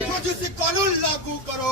UGC कानून लागू करो,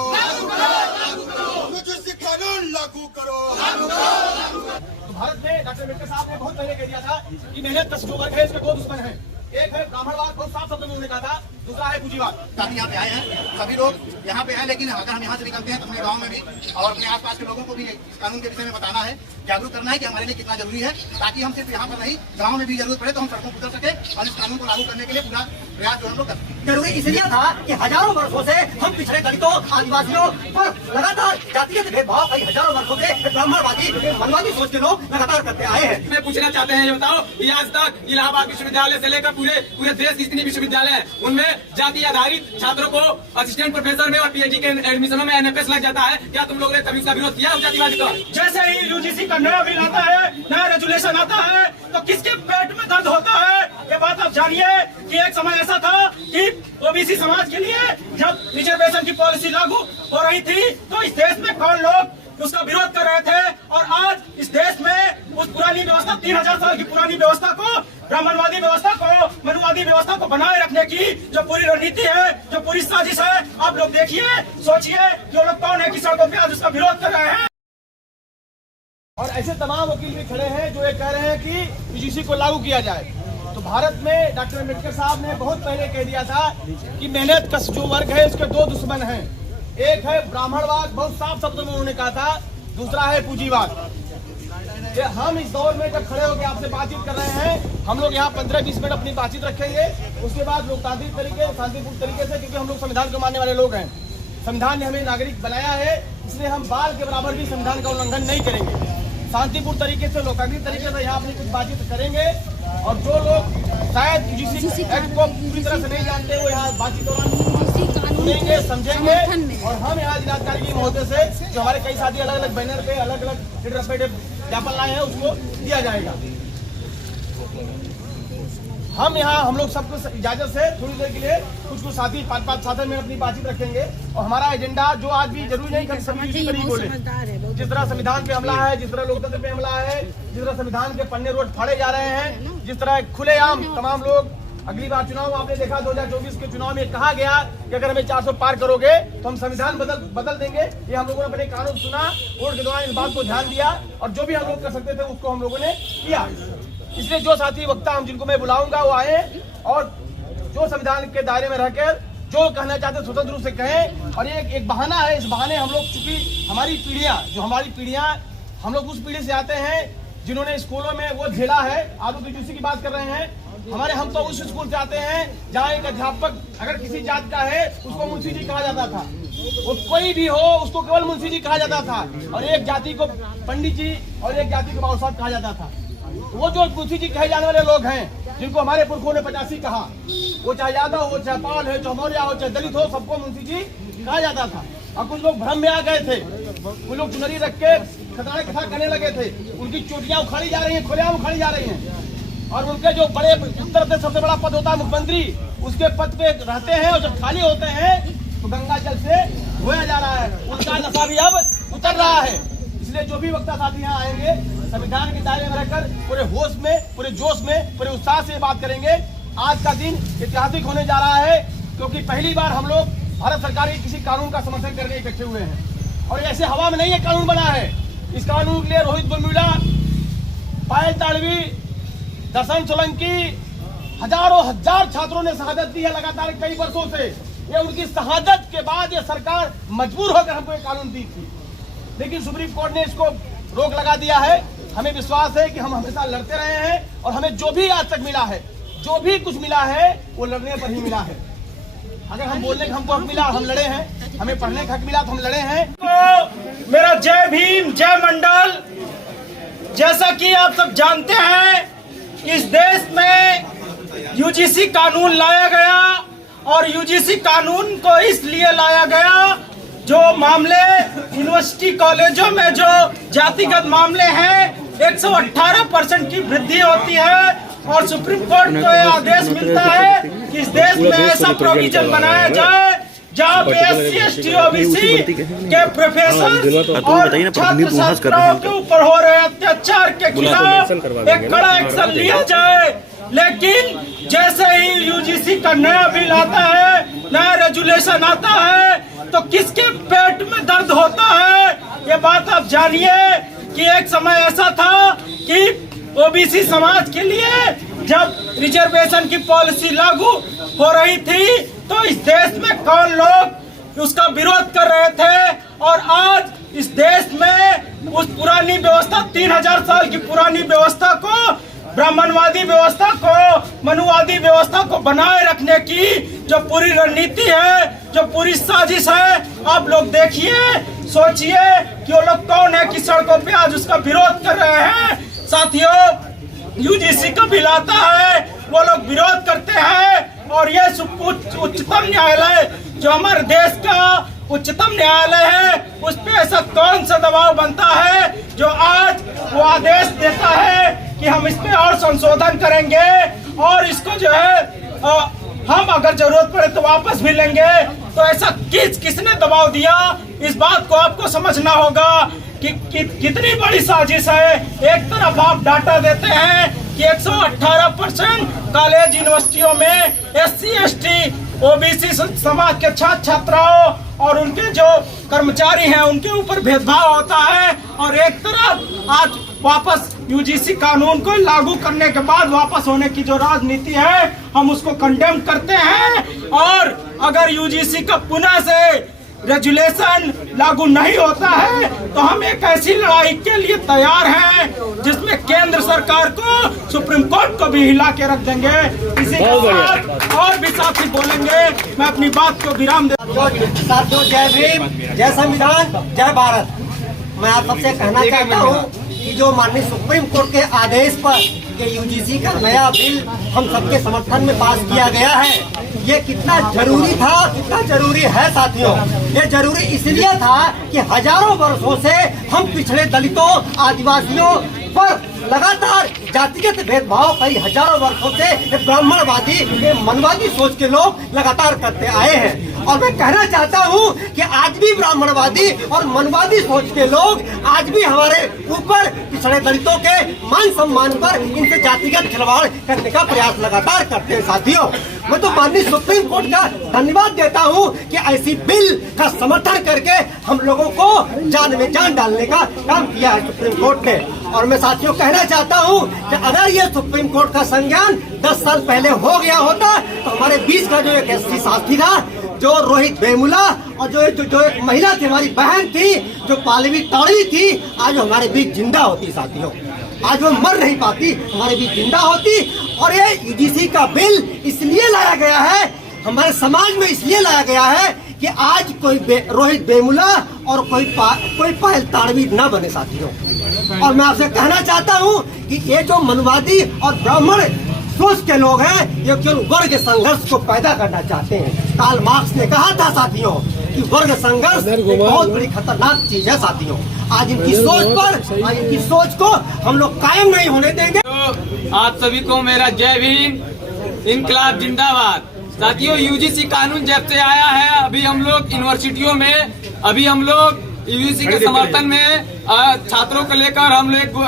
यूजीसी कानून लागू करो। तो भारत में डॉक्टर अम्बेडकर साहब ने बहुत पहले कह दिया था कि मेहनत कश जो वर्ग है इसके दो दुश्मन हैं। एक है ब्राह्मणवाद, बहुत साफ शब्दों में उन्होंने कहा था, दूसरा है पूंजीवाद। काफी यहाँ पे आए हैं, सभी लोग यहाँ पे आए, लेकिन अगर हम यहाँ से निकलते हैं तो अपने गांव में भी और अपने आसपास के लोगों को भी इस कानून के विषय में बताना है, जागरूक करना है कि हमारे लिए कितना जरूरी है, ताकि हम सिर्फ यहाँ पर नहीं, गाँव में भी जरूरत पड़े तो हम सड़कों पर उतर सके और इस कानून को लागू करने के लिए पूरा प्रयास जो हम लोग करते हैं। जरूरी इसलिए था कि हजारों वर्षों से हम पिछड़े दलितों आदिवासियों पर लगातार जातीय भेदभाव कई हजारों वर्षों से ब्राह्मणवादी मनवादी सोच के लोग लगातार करते आए हैं। मैं पूछना चाहते हैं, ये बताओ कि आज तक इलाहाबाद विश्वविद्यालय से लेकर पूरे देश की जितनी विश्वविद्यालय है उनमें जाति आधारित छात्रों को असिस्टेंट प्रोफेसर में और पीएचडी के एडमिशनों में एनएफएस लग जाता है। क्या तुम लोगों ने कभी उसका विरोध किया जातिवादी का? जैसे ही यूजीसी का नया बिल आता है, नया रेजुलेशन आता है, तो किसके पेट में दर्द होता है ये बात आप जानिए कि एक समय ऐसा था कि ओबीसी समाज के लिए जब रिजर्वेशन की पॉलिसी लागू हो रही थी तो इस देश में कौन लोग उसका विरोध कर रहे थे, और आज इस देश में उस पुरानी व्यवस्था 3000 साल की पुरानी व्यवस्था को, ब्राह्मणवादी व्यवस्था को, मनुवादी व्यवस्था को बनाए रखने की जो पूरी रणनीति है, जो पूरी साजिश है, आप लोग देखिए, सोचिए कि वो लोग कौन है कि सड़कों पे आज उसका विरोध कर रहे हैं। और ऐसे तमाम वकील भी खड़े हैं जो ये कह रहे हैं कि यूजीसी को लागू किया जाए। तो भारत में डॉक्टर अम्बेडकर साहब ने बहुत पहले कह दिया था कि मेहनत कश जो वर्ग है उसके दो दुश्मन हैं। एक है ब्राह्मणवाद, बहुत साफ शब्दों में उन्होंने कहा था, दूसरा है पूंजीवाद। हम इस दौर में जब खड़े होकर आपसे बातचीत कर रहे हैं, हम लोग यहाँ 15-20 मिनट अपनी बातचीत रखेंगे, उसके बाद लोकतांत्रिक तरीके, शांतिपूर्ण तरीके से, क्योंकि हम लोग संविधान को मानने वाले लोग हैं। संविधान ने हमें नागरिक बनाया है, इसलिए हम बाल के बराबर भी संविधान का उल्लंघन नहीं करेंगे। शांतिपूर्ण तरीके से, लोकतांत्रिक तरीके से यहाँ अपनी कुछ बातचीत करेंगे, और जो लोग शायद यूजीसी एक्ट को पूरी तरह से नहीं जानते वो यहाँ बातचीत दौरान सुनेंगे, समझेंगे। और हम यहाँ जिलाधिकारी की महोदय से, जो हमारे कई साथी अलग अलग बैनर पे अलग अलग ज्ञापन लाए हैं, उसको दिया जाएगा। हम यहाँ हम लोग सबको इजाजत से थोड़ी देर के लिए कुछ साथी 5-5 7 मिनट अपनी बातचीत रखेंगे, और हमारा एजेंडा जो आज भी जरूरी नहीं कि सभी बोले, जिस तरह संविधान पे हमला है, जिस तरह लोकतंत्र पे हमला है, जिस तरह संविधान के पन्ने रोड फाड़े जा रहे हैं, जिस तरह खुलेआम तमाम लोग, अगली बार चुनाव आपने देखा 2024 के चुनाव में कहा गया कि अगर हमें 400 पार करोगे तो हम संविधान बदल देंगे। ये हम लोगों ने अपने कानून सुना, वोट के दौरान इस बात को ध्यान दिया, और जो भी हम लोग कर सकते थे उसको हम लोगों ने किया। इसलिए जो साथी वक्ता हम जिनको मैं बुलाऊंगा वो आए, और जो संविधान के दायरे में रहकर जो कहना चाहते स्वतंत्र रूप से कहें। और ये एक बहाना है, इस बहाने हम लोग, चूंकि हमारी पीढ़ियां हम लोग उस पीढ़ी से आते हैं जिन्होंने स्कूलों में वो झेला है। आप लोग यूजीसी की बात कर रहे हैं, हम तो उस स्कूल से आते हैं जहाँ एक अध्यापक अगर किसी जात का है उसको मुंशी जी कहा जाता था, वो कोई भी हो उसको केवल मुंशी जी कहा जाता था, और एक जाति को पंडित जी और एक जाति को बाबू साहब कहा जाता था। वो जो मुंशी जी कहे जाने वाले लोग हैं, जिनको हमारे पुरखों ने 85 कहा, वो चाहे यादव हो, चाहे पाल हो, चाहे मौर्य हो, चाहे दलित हो, सबको मुंशी जी कहा जाता था। और कुछ लोग भ्रम में आ गए थे, कुछ लोग चुनरी रख के खतरा कथा करने लगे थे, उनकी चोटियां उखाड़ी जा रही हैं, खुलेआम उखाड़ी जा रही हैं। और उनके जो बड़े उत्तर प्रदेश सबसे बड़ा पद होता है मुख्यमंत्री, उसके पद पे रहते हैं, और जब खाली होते हैं तो गंगा जल से धोया जा रहा है, उनका नशा भी अब उतर रहा है। इसलिए जो भी वक्ता साथी यहाँ आएंगे, संविधान के दायरे में रहकर पूरे होश में, पूरे जोश में, पूरे उत्साह से बात करेंगे। आज का दिन ऐतिहासिक होने जा रहा है, क्योंकि पहली बार हम लोग भारत सरकार के किसी कानून का समर्थन करने इकट्ठे हुए हैं। और ऐसे हवा में नहीं ये कानून बना है, इस कानून के लिए रोहित बुलमुला, पायल ताड़वी, दर्शन सोलंकी, हजार छात्रों ने शहादत दी है लगातार कई वर्षों से। ये उनकी शहादत के बाद ये सरकार मजबूर होकर हमको ये कानून दी थी, लेकिन सुप्रीम कोर्ट ने इसको रोक लगा दिया है। हमें विश्वास है कि हम हमेशा लड़ते रहे हैं, और हमें जो भी आज तक मिला है, जो भी कुछ मिला है, वो लड़ने पर ही मिला है। अगर हम बोलने का हमको हक मिला, हम लड़े हैं, हमें पढ़ने का हक मिला तो हम लड़े हैं। तो मेरा जय भीम, जय मंडल। जैसा कि आप सब जानते हैं, इस देश में यूजीसी कानून लाया गया, और यूजीसी कानून को इसलिए लाया गया जो मामले यूनिवर्सिटी कॉलेजों में जो जातिगत मामले हैं 118% की वृद्धि होती है, और सुप्रीम कोर्ट को यह आदेश मिलता है कि इस देश में ऐसा प्रोविजन बनाया जाए जहाँ पे SC ST OBC के प्रोफेसर और छात्र छात्राओं के ऊपर हो रहे अत्याचार के खिलाफ एक कड़ा एक्शन लिया जाए। लेकिन जैसे ही यूजीसी का नया बिल आता है, नया रेजुलेशन आता है, तो किसके पेट में दर्द होता है। ये बात आप जानिए कि एक समय ऐसा था कि ओबीसी समाज के लिए जब रिजर्वेशन की पॉलिसी लागू हो रही थी तो इस देश में कौन लोग उसका विरोध कर रहे थे, और आज इस देश में उस पुरानी व्यवस्था 3000 साल की पुरानी व्यवस्था को, ब्राह्मणवादी व्यवस्था को, मनुवादी व्यवस्था को बनाए रखने की जो पूरी रणनीति है, जो पूरी साजिश है, आप लोग देखिए, सोचिए कि वो लोग कौन है कि सड़कों पे आज उसका विरोध कर रहे हैं। साथियों, यूजीसी का बिल आता है, वो लोग विरोध करते हैं, और ये उच्चतम न्यायालय जो हमारे देश का उच्चतम न्यायालय है, उस पे ऐसा कौन सा दबाव बनता है जो आज वो आदेश देता है कि हम इस पे और संशोधन करेंगे और इसको जो है हम अगर जरूरत पड़े तो वापस भी लेंगे। तो ऐसा किसने दबाव दिया, इस बात को आपको समझना होगा कि कितनी बड़ी साजिश है। एक तरफ आप डाटा देते हैं कि 118% कॉलेज यूनिवर्सिटियों में SC ST OBC समाज के छात्र छात्राओं और उनके जो कर्मचारी हैं उनके ऊपर भेदभाव होता है, और एक तरफ आज वापस यूजीसी कानून को लागू करने के बाद वापस होने की जो राजनीति है हम उसको कंडेम करते हैं। और अगर यूजीसी का पुनः से रेजुलेशन लागू नहीं होता है तो हम एक ऐसी लड़ाई के लिए तैयार हैं जिसमें केंद्र सरकार को, सुप्रीम कोर्ट को भी हिला के रख देंगे। इसी के साथ और भी साथी बोलेंगे, मैं अपनी बात को विराम दे। साथियों, जय भीम, जय संविधान, जय भारत। मैं आप सबसे कहना चाहता हूँ कि जो माननीय सुप्रीम कोर्ट के आदेश पर ये यूजीसी का नया बिल हम सबके समर्थन में पास किया गया है, ये कितना जरूरी था, कितना जरूरी है साथियों। ये जरूरी इसलिए था कि हजारों वर्षों से हम पिछड़े दलितों, आदिवासियों पर लगातार जातिगत भेदभाव कई हजारों वर्षों से ब्राह्मणवादी, मनवादी सोच के लोग लगातार करते आए हैं। और मैं कहना चाहता हूँ कि आज भी ब्राह्मणवादी और मनवादी सोच के लोग आज भी हमारे ऊपर पिछड़े दलितों के मान सम्मान पर इनसे जातिगत खिलवाड़ करने का प्रयास लगातार करते हैं। साथियों, मैं तो माननीय सुप्रीम कोर्ट का धन्यवाद देता हूँ कि ऐसी बिल का समर्थन करके हम लोगों को जान में जान डालने का काम किया है सुप्रीम कोर्ट ने। और मैं साथियों कहना चाहता हूँ कि अगर ये सुप्रीम कोर्ट का संज्ञान 10 साल पहले हो गया होता तो हमारे बीच का जो एक SC साथी था, जो रोहित वेमुला, और जो एक महिला थी, हमारी बहन थी, जो पालवी ताड़वी थी, आज हमारे बीच जिंदा होती। साथियों, आज वो मर नहीं पाती, हमारे बीच जिंदा होती। और ये यूजीसी का बिल इसलिए लाया गया है, हमारे समाज में इसलिए लाया गया है कि आज कोई रोहित वेमुला और कोई पायल ताड़वी न बने। साथियों, और मैं आपसे कहना चाहता हूँ कि ये जो मनवादी और ब्राह्मण सोच के लोग हैं, ये केवल वर्ग संघर्ष को पैदा करना चाहते हैं। कार्ल मार्क्स ने कहा था साथियों कि वर्ग संघर्ष एक बहुत बड़ी खतरनाक चीज है। साथियों, आज इनकी सोच को हम लोग कायम नहीं होने देंगे। तो आप सभी को मेरा जय भीम, इनकलाब जिंदाबाद। साथियों, यूजीसी कानून जब से आया है, अभी हम लोग यूनिवर्सिटियों में, अभी हम लोग यूजीसी के समर्थन में छात्रों को लेकर हम लोग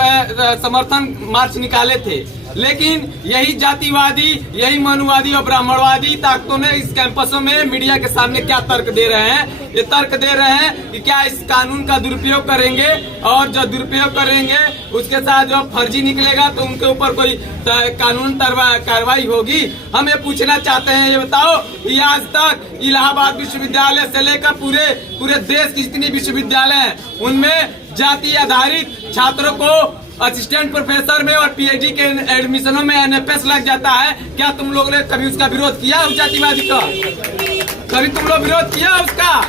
समर्थन मार्च निकाले थे, लेकिन यही जातिवादी, यही मनुवादी और ब्राह्मणवादी ताकतों ने इस कैंपसों में मीडिया के सामने क्या तर्क दे रहे हैं। ये तर्क दे रहे हैं कि क्या इस कानून का दुरुपयोग करेंगे, और जो दुरुपयोग करेंगे उसके साथ जो फर्जी निकलेगा तो उनके ऊपर कोई कानून कार्रवाई होगी। हम ये पूछना चाहते हैं, ये बताओ कि आज तक इलाहाबाद विश्वविद्यालय से लेकर पूरे देश की जितनी विश्वविद्यालय हैं उनमें जाति आधारित छात्रों को असिस्टेंट प्रोफेसर में और PhD के एडमिशनों में NFS लग जाता है। क्या तुम लोग ने कभी उसका विरोध किया? उस जातिवादी का कभी तुम लोग विरोध किया उसका?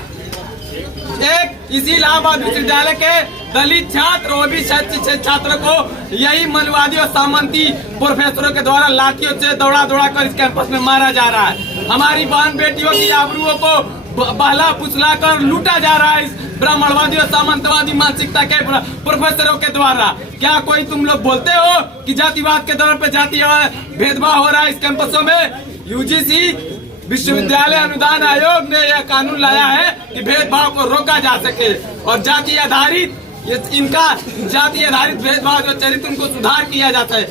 एक इसी इलाहाबाद विश्वविद्यालय के दलित छात्र और भी छात्र को यही मनवादी और सामंती प्रोफेसरों के द्वारा लाठियों से दौड़ा कर इस कैंपस में मारा जा रहा है। हमारी बहन बेटियों की आबरूओं को बहला फुसला कर लूटा जा रहा है इस ब्राह्मणवादी और सामंतवादी मानसिकता के प्रोफेसरों के द्वारा। क्या कोई तुम लोग बोलते हो कि जातिवाद के दौर पर जाति भेदभाव हो रहा है इस कैंपसों में? यूजीसी विश्वविद्यालय अनुदान आयोग ने यह कानून लाया है कि भेदभाव को रोका जा सके और जाति आधारित ये इनका जाति आधारित भेदभाव जो चरित्र उनको सुधार किया जाता है।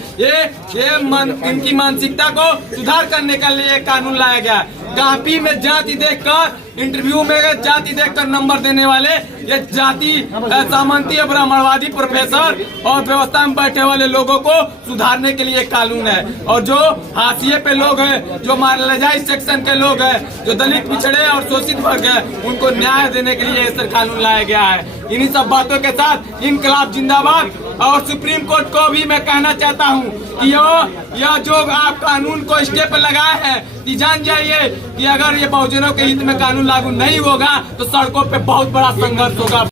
इनकी मानसिकता को सुधार करने के लिए कानून लाया गया। कॉपी में जाति देखकर, इंटरव्यू में जाति देखकर नंबर देने वाले ये जाति सामंती ब्राह्मणवादी प्रोफेसर और व्यवस्था में बैठे वाले लोगों को सुधारने के लिए कानून है। और जो हाशिए पे लोग हैं, जो मार्जिनाइज्ड सेक्शन के लोग हैं, जो दलित पिछड़े और शोषित वर्ग है, उनको न्याय देने के लिए ऐसा कानून लाया गया है। इन्हीं सब बातों के साथ इनकलाब जिंदाबाद। और सुप्रीम कोर्ट को भी मैं कहना चाहता हूँ कि यह जो आप कानून को स्टेप लगाए हैं, कि जान जाइए कि अगर ये बहुजनों के हित में कानून लागू नहीं होगा तो सड़कों पे बहुत बड़ा संघर्ष होगा।